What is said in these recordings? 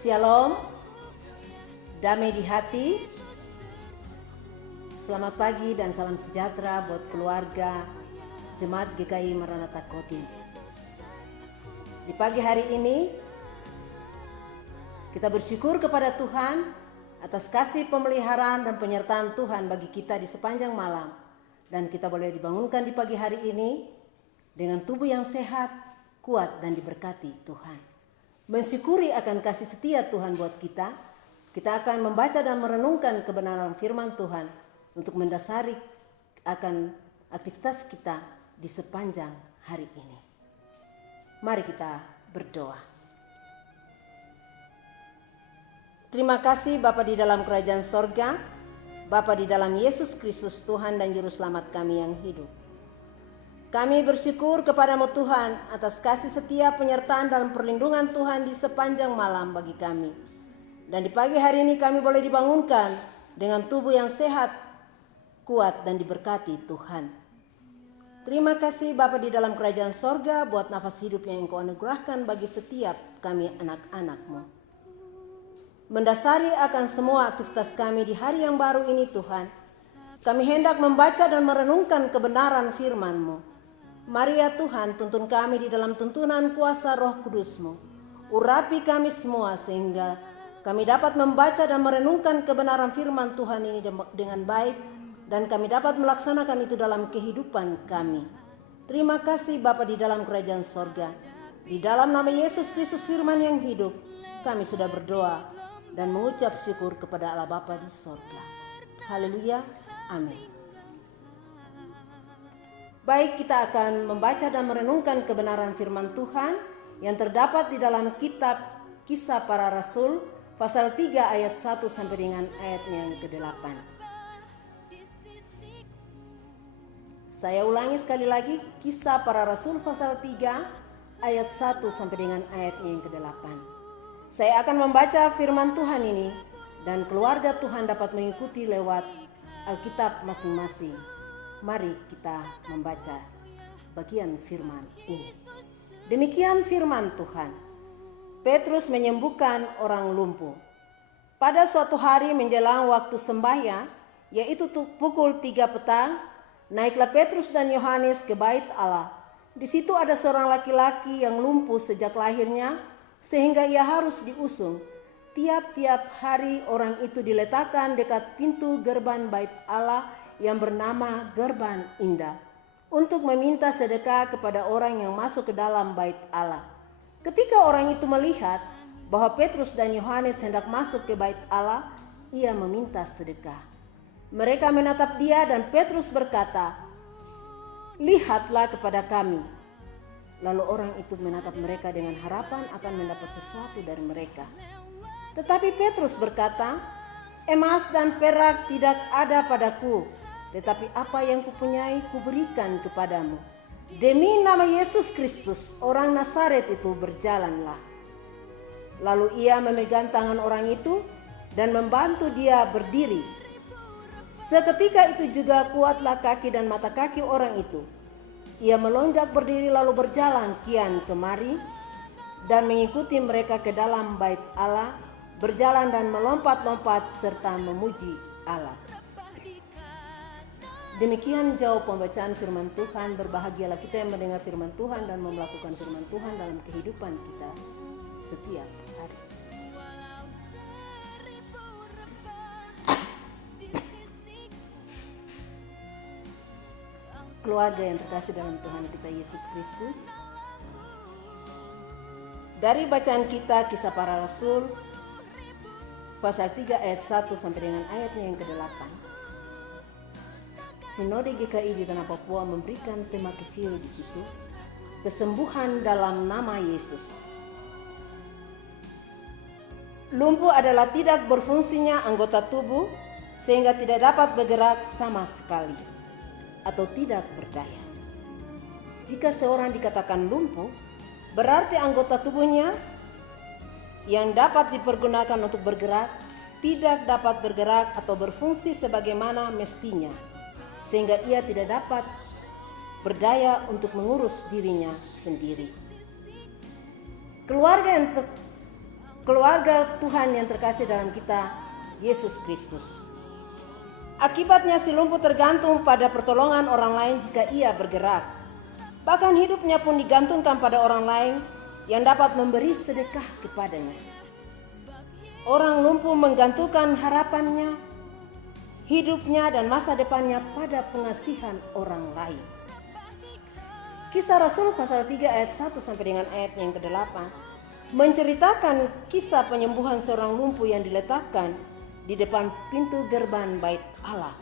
Shalom, damai di hati, selamat pagi dan salam sejahtera buat keluarga Jemaat GKI Maranatha Kodim. Di pagi hari ini, kita bersyukur kepada Tuhan atas kasih pemeliharaan dan penyertaan Tuhan bagi kita di sepanjang malam. Dan kita boleh dibangunkan di pagi hari ini dengan tubuh yang sehat, kuat dan diberkati Tuhan. Mensyukuri akan kasih setia Tuhan buat kita, kita akan membaca dan merenungkan kebenaran firman Tuhan untuk mendasari akan aktivitas kita di sepanjang hari ini. Mari kita berdoa. Terima kasih Bapa di dalam kerajaan sorga, Bapa di dalam Yesus Kristus Tuhan dan Juru Selamat kami yang hidup. Kami bersyukur kepadamu Tuhan atas kasih setia penyertaan dan perlindungan Tuhan di sepanjang malam bagi kami. Dan di pagi hari ini kami boleh dibangunkan dengan tubuh yang sehat, kuat dan diberkati Tuhan. Terima kasih Bapa di dalam kerajaan sorga buat nafas hidup yang Engkau anugerahkan bagi setiap kami anak-anak-Mu. Mendasari akan semua aktivitas kami di hari yang baru ini Tuhan, kami hendak membaca dan merenungkan kebenaran firman-Mu. Mari ya Tuhan, tuntun kami di dalam tuntunan kuasa Roh Kudus-Mu. Urapi kami semua sehingga kami dapat membaca dan merenungkan kebenaran firman Tuhan ini dengan baik dan kami dapat melaksanakan itu dalam kehidupan kami. Terima kasih Bapa di dalam kerajaan sorga. Di dalam nama Yesus Kristus firman yang hidup, kami sudah berdoa dan mengucap syukur kepada Allah Bapa di sorga. Haleluya, amin. Baik, kita akan membaca dan merenungkan kebenaran firman Tuhan yang terdapat di dalam kitab Kisah Para Rasul pasal 3 ayat 1 sampai dengan ayatnya yang ke-8. Saya ulangi sekali lagi, Kisah Para Rasul pasal 3 ayat 1 sampai dengan ayatnya yang ke-8. Saya akan membaca firman Tuhan ini dan keluarga Tuhan dapat mengikuti lewat Alkitab masing-masing. Mari kita membaca bagian firman ini. Demikian firman Tuhan. Petrus menyembuhkan orang lumpuh. Pada suatu hari menjelang waktu sembahyang, yaitu pukul 3 petang, naiklah Petrus dan Yohanes ke bait Allah. Di situ ada seorang laki-laki yang lumpuh sejak lahirnya, sehingga ia harus diusung. Tiap-tiap hari orang itu diletakkan dekat pintu gerbang bait Allah yang bernama Gerbang Indah, untuk meminta sedekah kepada orang yang masuk ke dalam bait Allah. Ketika orang itu melihat bahwa Petrus dan Yohanes hendak masuk ke bait Allah, ia meminta sedekah. Mereka menatap dia dan Petrus berkata, "Lihatlah kepada kami." Lalu orang itu menatap mereka dengan harapan akan mendapat sesuatu dari mereka. Tetapi Petrus berkata, "Emas dan perak tidak ada padaku, tetapi apa yang kupunyai kuberikan kepadamu. Demi nama Yesus Kristus, orang Nazaret itu, berjalanlah." Lalu ia memegang tangan orang itu dan membantu dia berdiri. Seketika itu juga kuatlah kaki dan mata kaki orang itu. Ia melonjak berdiri lalu berjalan kian kemari dan mengikuti mereka ke dalam bait Allah, berjalan dan melompat-lompat serta memuji Allah. Demikian jauh pembacaan firman Tuhan. Berbahagialah kita yang mendengar firman Tuhan dan melakukan firman Tuhan dalam kehidupan kita setiap hari. Keluarga yang terkasih dalam Tuhan kita Yesus Kristus, dari bacaan kita Kisah Para Rasul pasal 3 ayat 1 sampai dengan ayatnya yang ke-8. Sinode GKI di Tanah Papua memberikan tema kecil di situ, kesembuhan dalam nama Yesus. Lumpuh adalah tidak berfungsinya anggota tubuh sehingga tidak dapat bergerak sama sekali atau tidak berdaya. Jika seorang dikatakan lumpuh, berarti anggota tubuhnya yang dapat dipergunakan untuk bergerak tidak dapat bergerak atau berfungsi sebagaimana mestinya, sehingga ia tidak dapat berdaya untuk mengurus dirinya sendiri. Keluarga yang keluarga Tuhan yang terkasih dalam kita, Yesus Kristus. Akibatnya si lumpuh tergantung pada pertolongan orang lain jika ia bergerak. Bahkan hidupnya pun digantungkan pada orang lain yang dapat memberi sedekah kepadanya. Orang lumpuh menggantungkan harapannya, hidupnya dan masa depannya pada pengasihan orang lain. Kisah Rasul pasal 3 ayat 1 sampai dengan ayat yang ke-8 menceritakan kisah penyembuhan seorang lumpuh yang diletakkan di depan pintu gerbang bait Allah.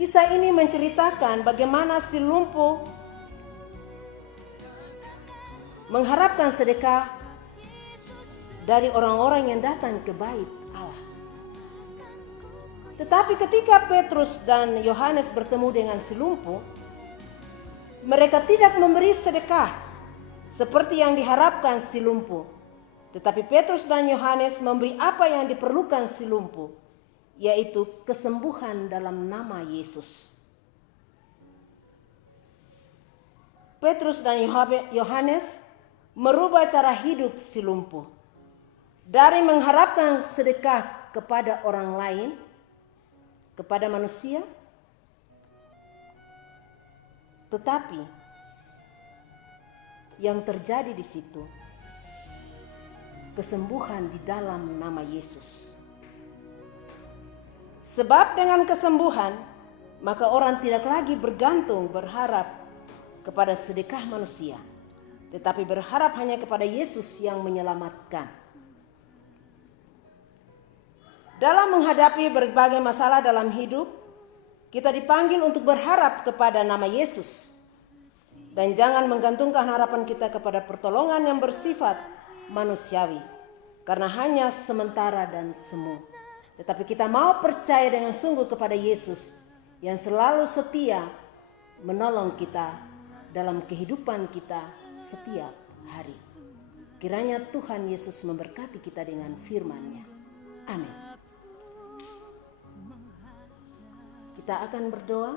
Kisah ini menceritakan bagaimana si lumpuh mengharapkan sedekah dari orang-orang yang datang ke bait Allah. Tetapi ketika Petrus dan Yohanes bertemu dengan si lumpuh, mereka tidak memberi sedekah seperti yang diharapkan si lumpuh. Tetapi Petrus dan Yohanes memberi apa yang diperlukan si lumpuh, yaitu kesembuhan dalam nama Yesus. Petrus dan Yohanes merubah cara hidup si lumpuh. Dari mengharapkan sedekah kepada orang lain, kepada manusia, tetapi yang terjadi di situ kesembuhan di dalam nama Yesus. Sebab dengan kesembuhan, maka orang tidak lagi bergantung berharap kepada sedekah manusia, tetapi berharap hanya kepada Yesus yang menyelamatkan. Dalam menghadapi berbagai masalah dalam hidup, kita dipanggil untuk berharap kepada nama Yesus. Dan jangan menggantungkan harapan kita kepada pertolongan yang bersifat manusiawi, karena hanya sementara dan semu. Tetapi kita mau percaya dengan sungguh kepada Yesus yang selalu setia menolong kita dalam kehidupan kita setiap hari. Kiranya Tuhan Yesus memberkati kita dengan firman-Nya. Amin. Kita akan berdoa.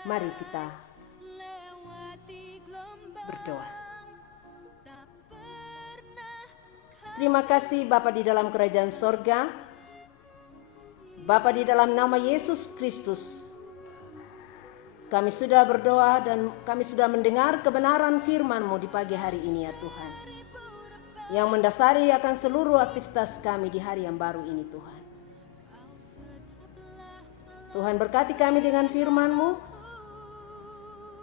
Mari kita berdoa. Terima kasih Bapa di dalam kerajaan sorga, Bapa di dalam nama Yesus Kristus. Kami sudah berdoa dan kami sudah mendengar kebenaran firman-Mu di pagi hari ini ya Tuhan, yang mendasari akan seluruh aktivitas kami di hari yang baru ini Tuhan. Tuhan berkati kami dengan firman-Mu.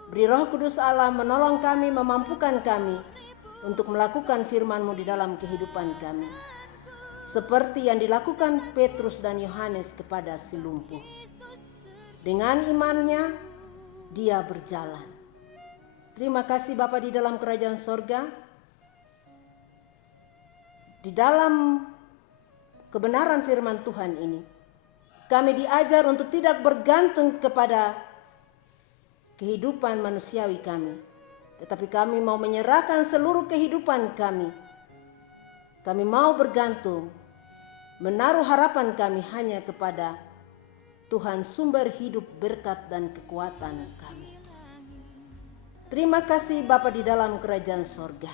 Beri Roh Kudus Allah menolong kami, memampukan kami untuk melakukan firman-Mu di dalam kehidupan kami. Seperti yang dilakukan Petrus dan Yohanes kepada si lumpuh. Dengan imannya, dia berjalan. Terima kasih Bapa di dalam kerajaan sorga. Di dalam kebenaran firman Tuhan ini, kami diajar untuk tidak bergantung kepada kehidupan manusiawi kami, tetapi kami mau menyerahkan seluruh kehidupan kami. Kami mau bergantung, menaruh harapan kami hanya kepada Tuhan sumber hidup, berkat dan kekuatan kami. Terima kasih Bapa di dalam kerajaan sorga.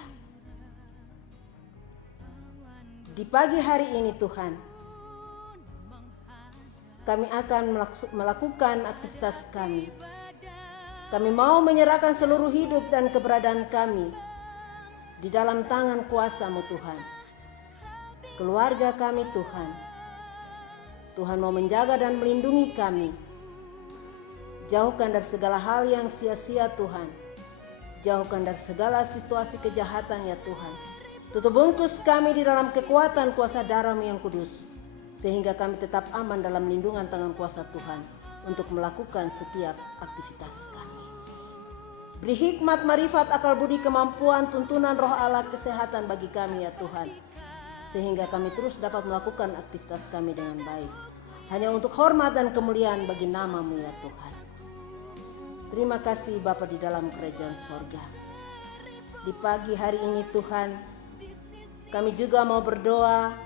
Di pagi hari ini Tuhan, kami akan melakukan aktivitas kami. Kami mau menyerahkan seluruh hidup dan keberadaan kami di dalam tangan kuasa-Mu Tuhan. Keluarga kami Tuhan. Tuhan mau menjaga dan melindungi kami. Jauhkan dari segala hal yang sia-sia Tuhan. Jauhkan dari segala situasi kejahatan ya Tuhan. Tutup bungkus kami di dalam kekuatan kuasa darah-Mu yang kudus, sehingga kami tetap aman dalam lindungan tangan kuasa Tuhan untuk melakukan setiap aktivitas kami. Beri hikmat, marifat, akal budi, kemampuan, tuntunan roh Allah, kesehatan bagi kami ya Tuhan, sehingga kami terus dapat melakukan aktivitas kami dengan baik, hanya untuk hormat dan kemuliaan bagi nama-Mu ya Tuhan. Terima kasih Bapa di dalam kerajaan sorga. Di pagi hari ini Tuhan, kami juga mau berdoa.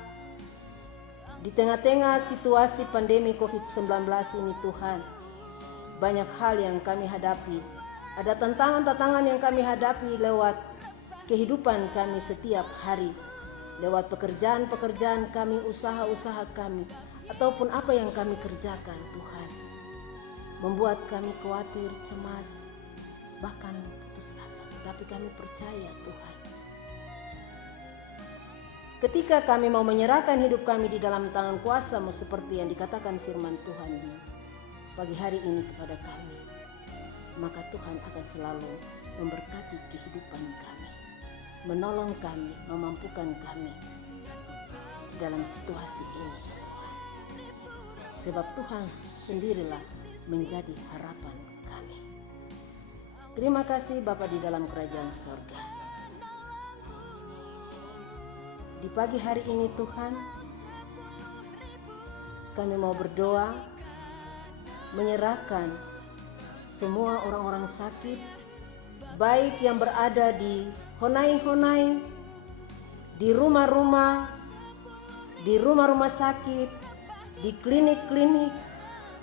Di tengah-tengah situasi pandemi COVID-19 ini Tuhan, banyak hal yang kami hadapi. Ada tantangan-tantangan yang kami hadapi lewat kehidupan kami setiap hari, lewat pekerjaan-pekerjaan kami, usaha-usaha kami, ataupun apa yang kami kerjakan Tuhan. Membuat kami khawatir, cemas, bahkan putus asa. Tetapi kami percaya Tuhan, ketika kami mau menyerahkan hidup kami di dalam tangan kuasa-Mu seperti yang dikatakan firman Tuhan di pagi hari ini kepada kami, maka Tuhan akan selalu memberkati kehidupan kami, menolong kami, memampukan kami dalam situasi ini ya Tuhan. Sebab Tuhan sendirilah menjadi harapan kami. Terima kasih Bapa di dalam kerajaan sorga. Di pagi hari ini Tuhan, kami mau berdoa, menyerahkan semua orang-orang sakit, baik yang berada di honai-honai, di rumah-rumah, di rumah-rumah sakit, di klinik-klinik,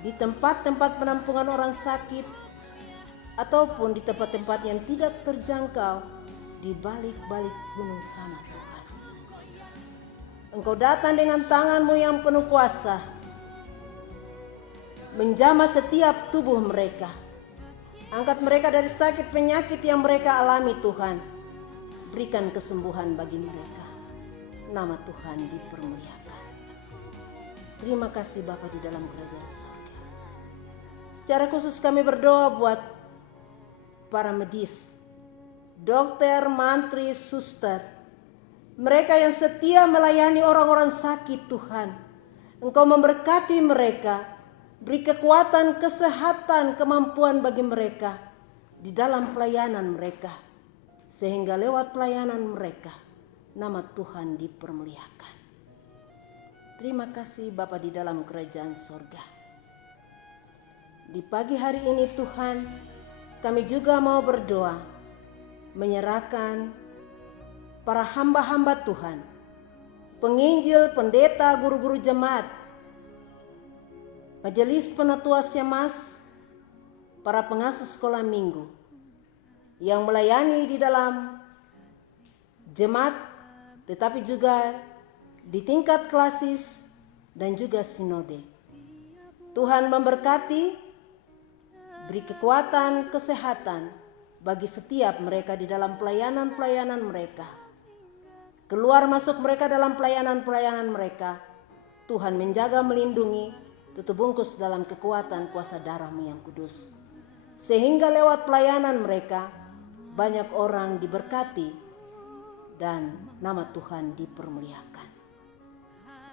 di tempat-tempat penampungan orang sakit, ataupun di tempat-tempat yang tidak terjangkau di balik-balik gunung sana Tuhan. Engkau datang dengan tangan-Mu yang penuh kuasa, menjamah setiap tubuh mereka. Angkat mereka dari sakit penyakit yang mereka alami Tuhan. Berikan kesembuhan bagi mereka. Nama Tuhan dipermuliakan. Terima kasih Bapa di dalam kerajaan surga. Secara khusus kami berdoa buat para medis, dokter, mantri, suster, mereka yang setia melayani orang-orang sakit Tuhan. Engkau memberkati mereka, beri kekuatan, kesehatan, kemampuan bagi mereka di dalam pelayanan mereka, sehingga lewat pelayanan mereka nama Tuhan dipermuliakan. Terima kasih Bapa di dalam kerajaan sorga. Di pagi hari ini Tuhan, kami juga mau berdoa, menyerahkan para hamba-hamba Tuhan, penginjil, pendeta, guru-guru jemaat, majelis penatua Syamas, para pengasuh sekolah minggu yang melayani di dalam jemaat, tetapi juga di tingkat klasis dan juga sinode. Tuhan memberkati, beri kekuatan, kesehatan bagi setiap mereka di dalam pelayanan-pelayanan mereka. Keluar masuk mereka dalam pelayanan-pelayanan mereka. Tuhan menjaga, melindungi, tutup bungkus dalam kekuatan kuasa darah-Mu yang kudus. Sehingga lewat pelayanan mereka, banyak orang diberkati dan nama Tuhan dipermuliakan.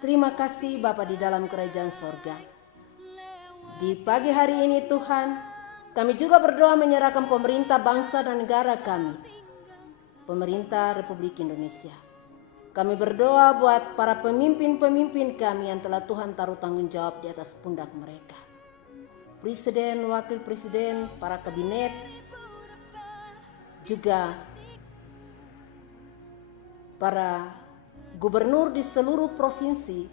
Terima kasih Bapa di dalam kerajaan sorga. Di pagi hari ini Tuhan, kami juga berdoa menyerahkan pemerintah bangsa dan negara kami, pemerintah Republik Indonesia. Kami berdoa buat para pemimpin-pemimpin kami yang telah Tuhan taruh tanggung jawab di atas pundak mereka. Presiden, wakil presiden, para kabinet, juga para gubernur di seluruh provinsi,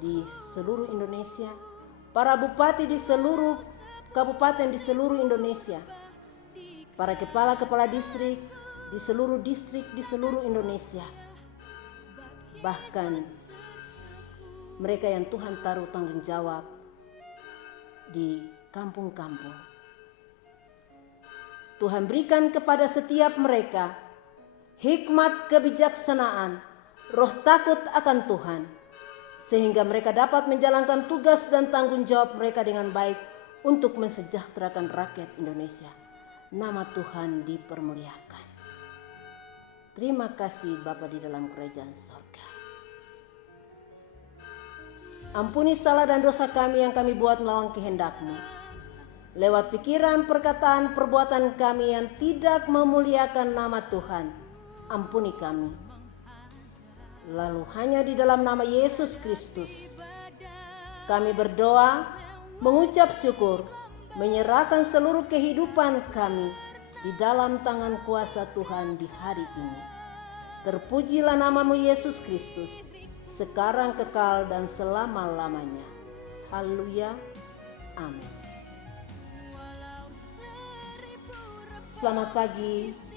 di seluruh Indonesia, para bupati di seluruh kabupaten di seluruh Indonesia, para kepala-kepala distrik di seluruh Indonesia, bahkan mereka yang Tuhan taruh tanggung jawab di kampung-kampung. Tuhan berikan kepada setiap mereka hikmat, kebijaksanaan, roh takut akan Tuhan, sehingga mereka dapat menjalankan tugas dan tanggung jawab mereka dengan baik untuk mensejahterakan rakyat Indonesia. Nama Tuhan dipermuliakan. Terima kasih Bapa di dalam kerajaan sorga. Ampuni salah dan dosa kami yang kami buat melawan kehendak-Mu. Lewat pikiran, perkataan, perbuatan kami yang tidak memuliakan nama Tuhan, ampuni kami. Lalu hanya di dalam nama Yesus Kristus kami berdoa, mengucap syukur, menyerahkan seluruh kehidupan kami di dalam tangan kuasa Tuhan di hari ini. Terpujilah nama-Mu Yesus Kristus, sekarang, kekal, dan selama-lamanya. Haleluya. Amin. Selamat pagi.